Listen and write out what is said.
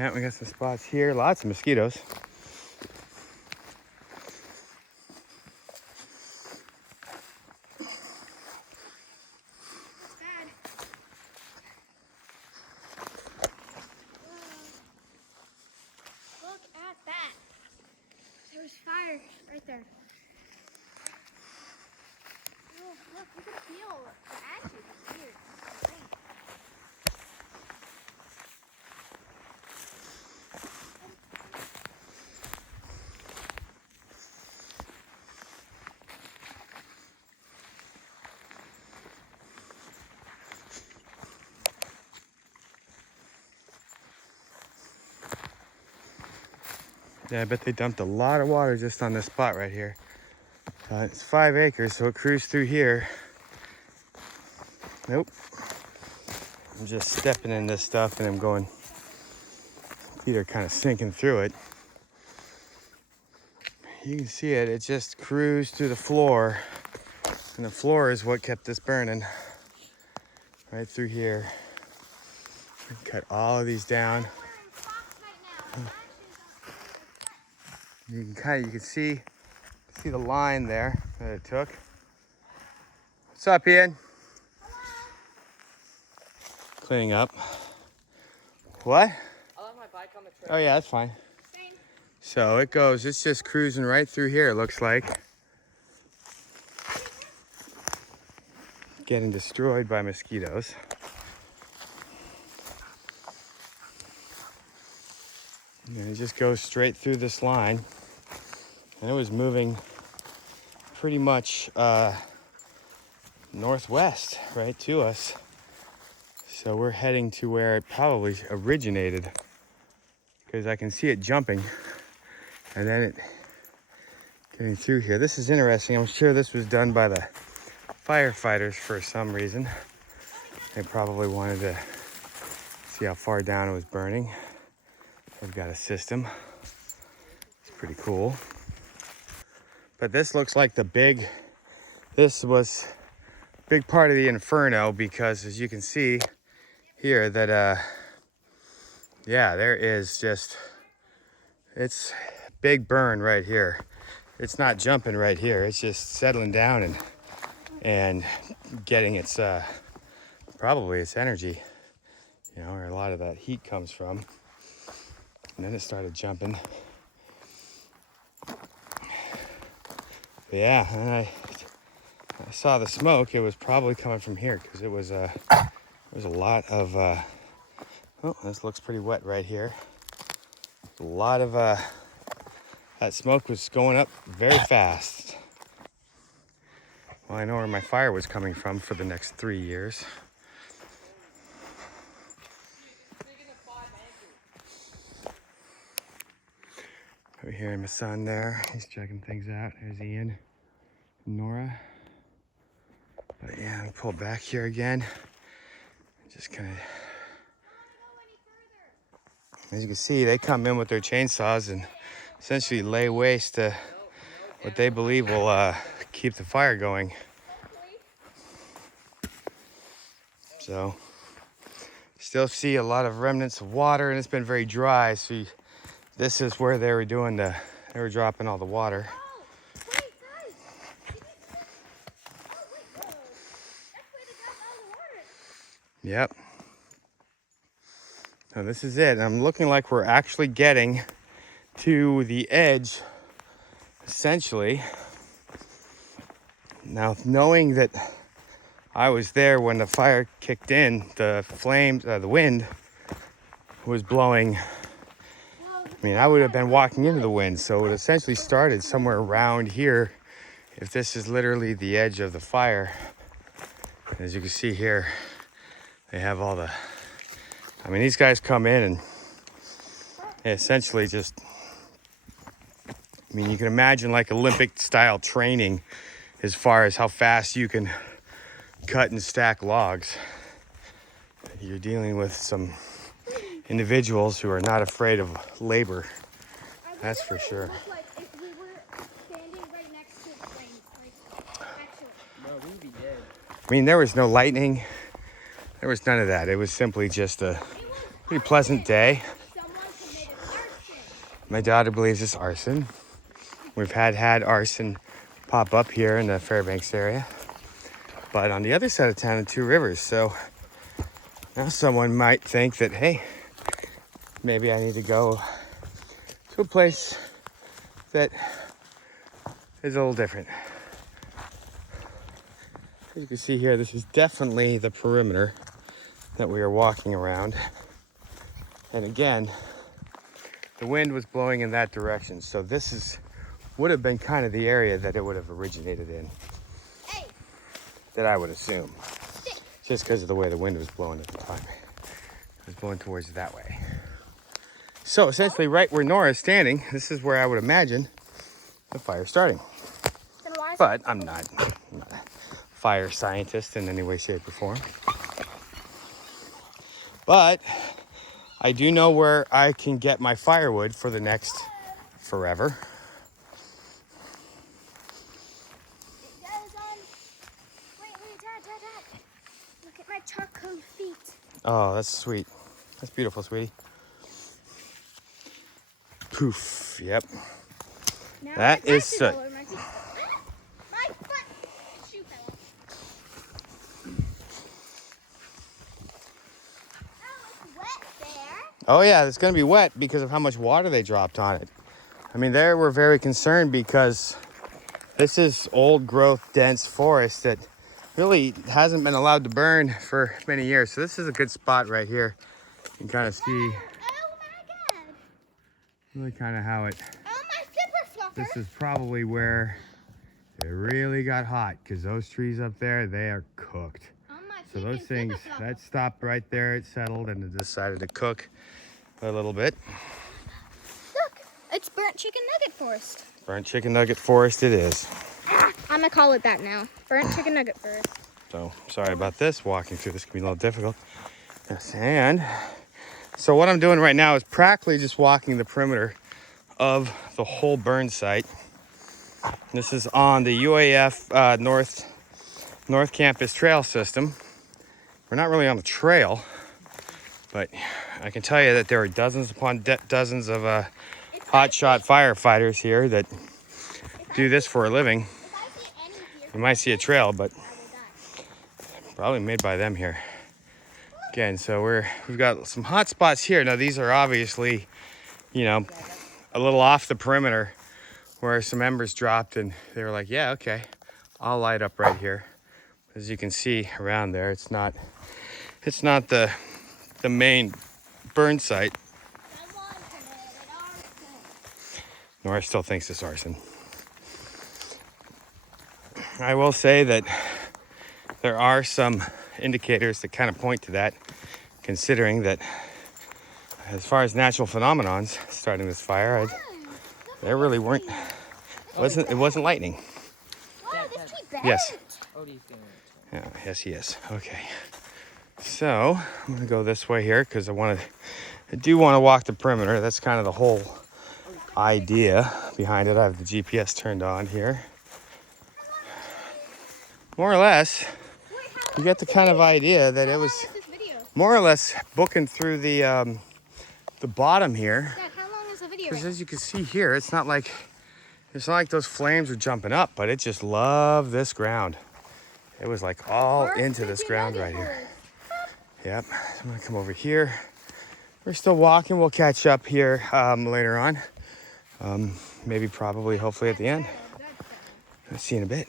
Yeah, we got some spots here. Lots of mosquitoes. Look at that. There's fire right there. Oh, look, you can feel the ashes here. Yeah, I bet they dumped a lot of water just on this spot right here. It's 5 acres, so it cruised through here. Nope. I'm just stepping in this stuff and I'm going, feet are kind of sinking through it. You can see it, it just cruised through the floor. And the floor is what kept this burning. Right through here. Cut all of these down. You can see the line there that it took. What's up, Ian? Cleaning up. What? I left my bike on the trail. Oh yeah, that's fine. Same. So it goes, it's just cruising right through here, it looks like. Getting destroyed by mosquitoes. And it just goes straight through this line. And it was moving pretty much northwest, right to us. So we're heading to where it probably originated, because I can see it jumping and then it getting through here. This is interesting. I'm sure this was done by the firefighters for some reason. They probably wanted to see how far down it was burning. They've got a system. It's pretty cool. But this looks like this was a big part of the inferno, because as you can see here that, yeah, there is just, it's big burn right here. It's not jumping right here. It's just settling down and getting its, probably its energy, you know, where a lot of that heat comes from. And then it started jumping. But yeah, and I saw the smoke. It was probably coming from here, because it was there was a lot of oh, this looks pretty wet right here. A lot of that smoke was going up very fast. Well, I know where my fire was coming from for the next 3 years. Over here, my son there, he's checking things out. There's Ian, Nora. But yeah, we pull back here again. Just kind of, as you can see, they come in with their chainsaws and essentially lay waste to what they believe will keep the fire going. So, still see a lot of remnants of water, and it's been very dry. So this is where they were dropping all the water. Yep. So this is it. I'm looking like we're actually getting to the edge, essentially. Now, knowing that I was there when the fire kicked in, the flames, the wind was blowing. I mean, I would have been walking into the wind, so it essentially started somewhere around here, if this is literally the edge of the fire. As you can see here, they have all the, I mean, these guys come in and they essentially just, I mean, you can imagine like Olympic style training as far as how fast you can cut and stack logs. You're dealing with some individuals who are not afraid of labor. That's for sure. Like if we were standing right next to the flames, like actually. No, we'd be dead. I mean, there was no lightning. There was none of that. It was simply just a pretty pleasant day. Someone My daughter believes it's arson. We've had arson pop up here in the Fairbanks area. But on the other side of town in Two Rivers. So now someone might think that, hey, maybe I need to go to a place that is a little different. As you can see here, this is definitely the perimeter that we are walking around. And again, the wind was blowing in that direction. So this would have been kind of the area that it would have originated in. Hey. That I would assume. Just because of the way the wind was blowing at the time. It was blowing towards that way. So essentially right where Nora's standing, this is where I would imagine the fire's starting. Then why is But I'm not a fire scientist in any way, shape, or form. But I do know where I can get my firewood for the next forever. it goes on? Wait, Dad. Look at my charcoal feet. Oh, that's sweet. That's beautiful, sweetie. Poof. Yep. Now That my is face soot. all over my feet. My foot! Shoe fell off. Oh, it's wet there. Oh yeah, it's gonna be wet because of how much water they dropped on it. I mean, they were very concerned because this is old growth, dense forest that really hasn't been allowed to burn for many years. So this is a good spot right here. You can kind of see Oh my God. really kind of how it, Oh, my zipper fluffer. this is probably where it really got hot because those trees up there, they are cooked. Oh, my So those freaking things, zipper fluffer. that stopped right there, it settled and it decided to cook a little bit. Look, it's burnt chicken nugget forest. Burnt chicken nugget forest it is. I'm gonna call it that now. Burnt chicken nugget forest. So sorry about this, walking through this can be a little difficult. Yes, and so what I'm doing right now is practically just walking the perimeter of the whole burn site. This is on the UAF North Campus trail system. We're not really on the trail, but I can tell you that there are dozens upon dozens of hotshot firefighters here that do this for a living. If I see any deer, You might see a trail, but I will die. probably made by them here. Again, so we've got some hot spots here. Now these are obviously, you know, a little off the perimeter where some embers dropped and they were like, yeah, okay, I'll light up right here. As you can see around there, it's not the main burn site. Nora still thinks it's arson. I will say that there are some indicators that kind of point to that, considering that as far as natural phenomenons starting this fire, there really weren't. It wasn't lightning. Whoa, this tree bent. Yes. Odie's doing it. Yeah, yes, he is. Okay. So I'm gonna go this way here because I do want to walk the perimeter. That's kind of the whole idea behind it. I have the GPS turned on here. More or less, you get the kind of idea that it was How long is this video? more or less booking through the bottom here. Dad, how long is the video? Because as you can see here, it's not like those flames were jumping up, but it just loved this ground. It was like all into this ground right here. Yep. I'm gonna come over here. We're still walking. We'll catch up here later on. Maybe, probably, hopefully at the end. I'll see you in a bit.